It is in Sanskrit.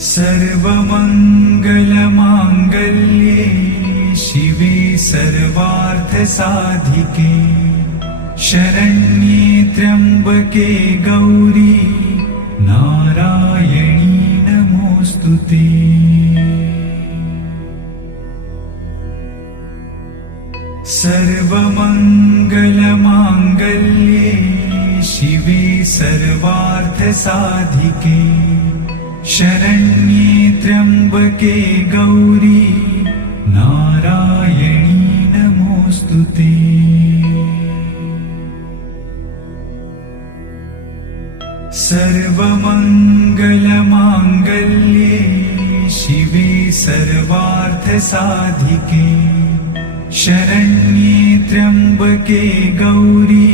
सर्वमंगलमांगल्ये शिवे सर्वार्थसाधिके शरण्ये त्र्यंबके गौरी नारायणी नमोस्तुते। सर्वमंगलमांगल्ये शिवे सर्वार्थसाधिके शरण्ये त्र्यंबके गौरी नारायणी नमोस्तुते। सर्वमंगलमांगल्ये शिवे सर्वार्थसाधिके शरण्ये त्र्यंबके गौरी